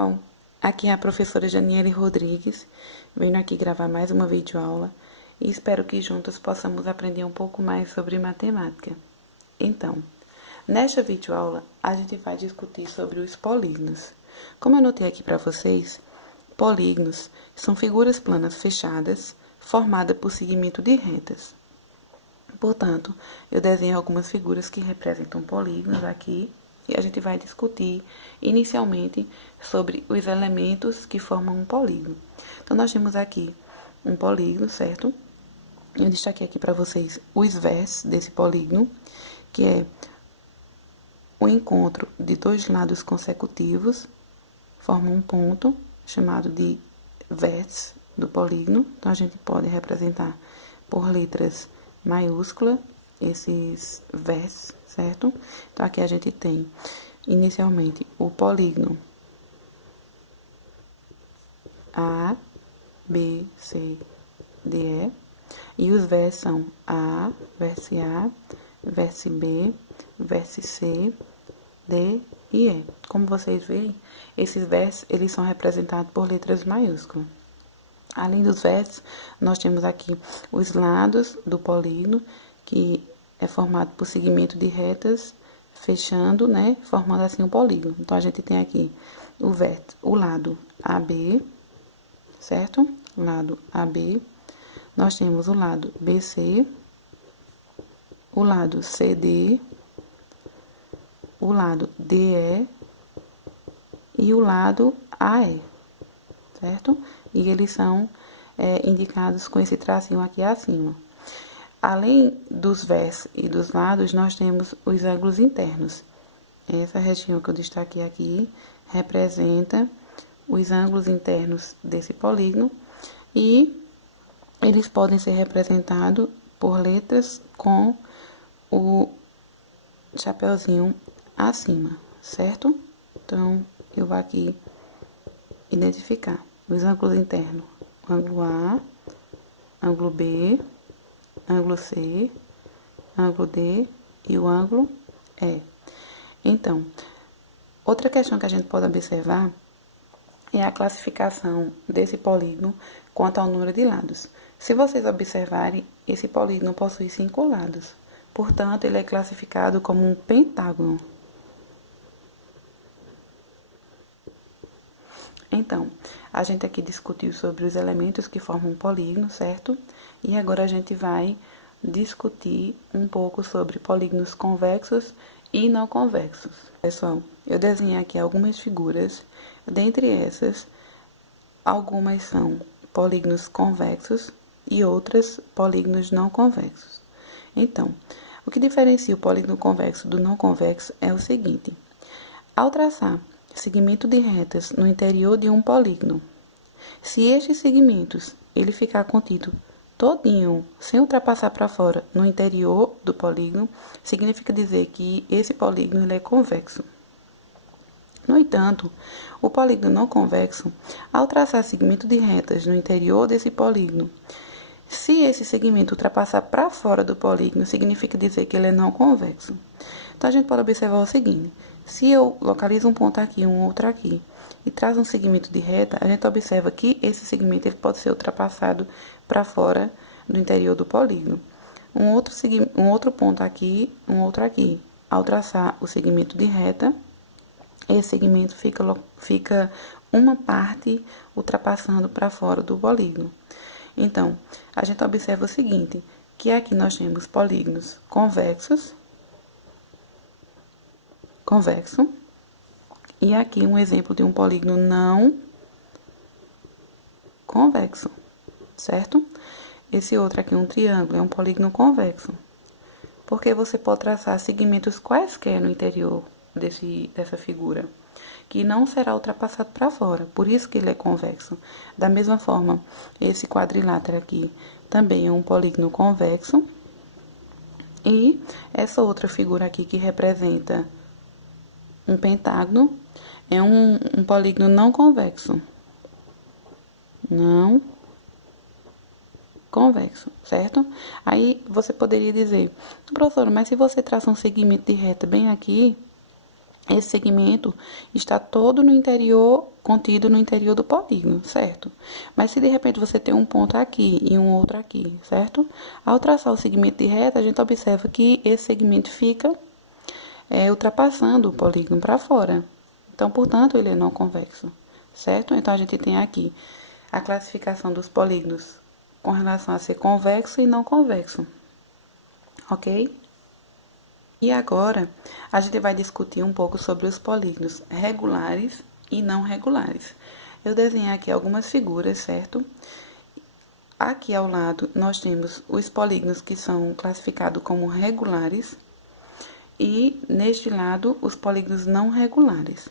Bom, aqui é a professora Janiele Rodrigues, vindo aqui gravar mais uma videoaula e espero que juntos possamos aprender um pouco mais sobre matemática. Então, nesta videoaula a gente vai discutir sobre os polígonos. Como eu notei aqui para vocês, polígonos são figuras planas fechadas formadas por segmento de retas. Portanto, eu desenho algumas figuras que representam polígonos aqui e a gente vai discutir inicialmente sobre os elementos que formam um polígono. Então, nós temos aqui um polígono, certo? Eu destaquei aqui para vocês os vértices desse polígono, que é o encontro de dois lados consecutivos, formam um ponto chamado de vértice do polígono. Então, a gente pode representar por letras maiúsculas esses vértices, certo? Então, aqui a gente tem, inicialmente, o polígono A, B, C, D, E. E os vértices são A, vértice B, vértice C, D e E. Como vocês veem, esses vértices, eles são representados por letras maiúsculas. Além dos vértices, nós temos aqui os lados do polígono, que é formado por segmento de retas, fechando, né, formando assim um polígono. Então, a gente tem aqui o vértice, o lado AB, certo? Lado AB. Nós temos o lado BC, o lado CD, o lado DE e o lado AE, certo? E eles são indicados com esse tracinho aqui acima. Além dos vértices e dos lados, nós temos os ângulos internos. Essa região que eu destaquei aqui representa os ângulos internos desse polígono e eles podem ser representados por letras com o chapeuzinho acima, certo? Então, eu vou aqui identificar os ângulos internos: o ângulo A, ângulo B, ângulo C, ângulo D e o ângulo E. Então, outra questão que a gente pode observar é a classificação desse polígono quanto ao número de lados. Se vocês observarem, esse polígono possui 5 lados. Portanto, ele é classificado como um pentágono. Então, a gente aqui discutiu sobre os elementos que formam um polígono, certo? E agora a gente vai discutir um pouco sobre polígonos convexos e não convexos. Pessoal, eu desenhei aqui algumas figuras. Dentre essas, algumas são polígonos convexos e outras polígonos não convexos. Então, o que diferencia o polígono convexo do não convexo é o seguinte: ao traçar segmento de retas no interior de um polígono, se estes segmentos ele ficar contido todinho, sem ultrapassar para fora no interior do polígono, significa dizer que esse polígono ele é convexo. No entanto, o polígono não convexo, ao traçar segmento de retas no interior desse polígono, se esse segmento ultrapassar para fora do polígono, significa dizer que ele é não convexo. Então, a gente pode observar o seguinte: se eu localizo um ponto aqui, um outro aqui, e traço um segmento de reta, a gente observa que esse segmento ele pode ser ultrapassado para fora do interior do polígono. Um outro ponto aqui, um outro aqui. Ao traçar o segmento de reta, esse segmento fica uma parte ultrapassando para fora do polígono. Então, a gente observa o seguinte, que aqui nós temos polígonos convexo, e aqui um exemplo de um polígono não convexo, certo? Esse outro aqui, um triângulo, é um polígono convexo, porque você pode traçar segmentos quaisquer no interior dessa figura, que não será ultrapassado para fora, por isso que ele é convexo. Da mesma forma, esse quadrilátero aqui também é um polígono convexo, e essa outra figura aqui que representa um pentágono é um polígono não convexo. Não convexo, certo? Aí você poderia dizer: professora, mas se você traça um segmento de reta bem aqui, esse segmento está todo no interior, contido no interior do polígono, certo? Mas se de repente você tem um ponto aqui e um outro aqui, certo? Ao traçar o segmento de reta, a gente observa que esse segmento fica ultrapassando o polígono para fora. Então, portanto, ele é não convexo, certo? Então, a gente tem aqui a classificação dos polígonos com relação a ser convexo e não convexo, ok? E agora, a gente vai discutir um pouco sobre os polígonos regulares e não regulares. Eu desenhei aqui algumas figuras, certo? Aqui ao lado, nós temos os polígonos que são classificados como regulares e, neste lado, os polígonos não regulares.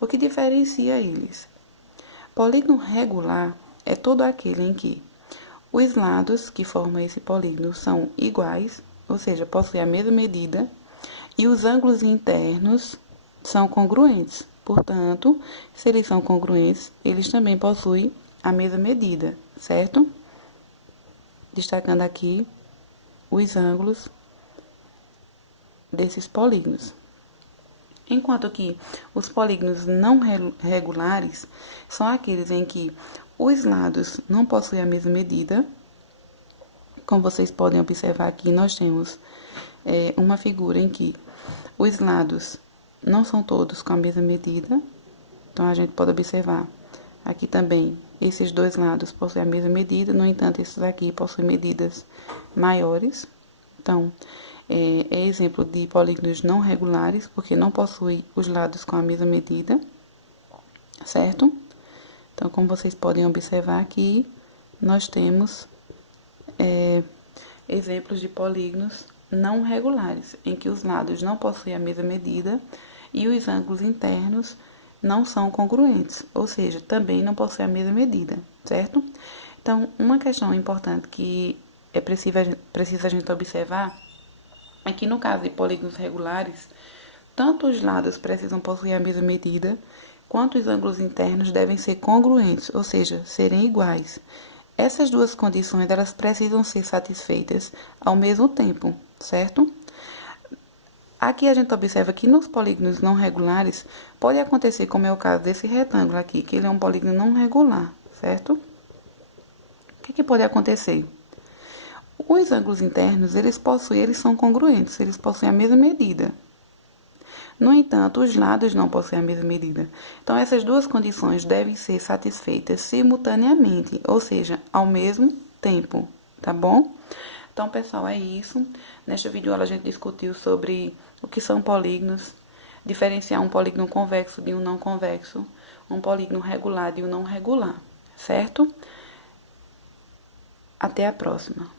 O que diferencia eles? Polígono regular é todo aquele em que os lados que formam esse polígono são iguais, ou seja, possuem a mesma medida, e os ângulos internos são congruentes. Portanto, se eles são congruentes, eles também possuem a mesma medida, certo? Destacando aqui os ângulos desses polígonos. Enquanto que os polígonos não regulares são aqueles em que os lados não possuem a mesma medida. Como vocês podem observar aqui, nós temos uma figura em que os lados não são todos com a mesma medida. Então, a gente pode observar aqui também, esses dois lados possuem a mesma medida, no entanto, esses aqui possuem medidas maiores. Então, é exemplo de polígonos não regulares, porque não possui os lados com a mesma medida, certo? Então, como vocês podem observar aqui, nós temos exemplos de polígonos não regulares, em que os lados não possuem a mesma medida e os ângulos internos não são congruentes, ou seja, também não possuem a mesma medida, certo? Então, uma questão importante que é preciso a gente observar é que no caso de polígonos regulares, tanto os lados precisam possuir a mesma medida, quanto os ângulos internos devem ser congruentes, ou seja, serem iguais. Essas duas condições, elas precisam ser satisfeitas ao mesmo tempo, certo? Aqui a gente observa que nos polígonos não regulares, pode acontecer, como é o caso desse retângulo aqui, que ele é um polígono não regular, certo? O que pode acontecer? Os ângulos internos, eles são congruentes, eles possuem a mesma medida. No entanto, os lados não possuem a mesma medida. Então, essas duas condições devem ser satisfeitas simultaneamente, ou seja, ao mesmo tempo, tá bom? Então, pessoal, é isso. Neste vídeo, a gente discutiu sobre o que são polígonos, diferenciar um polígono convexo de um não convexo, um polígono regular de um não regular, certo? Até a próxima.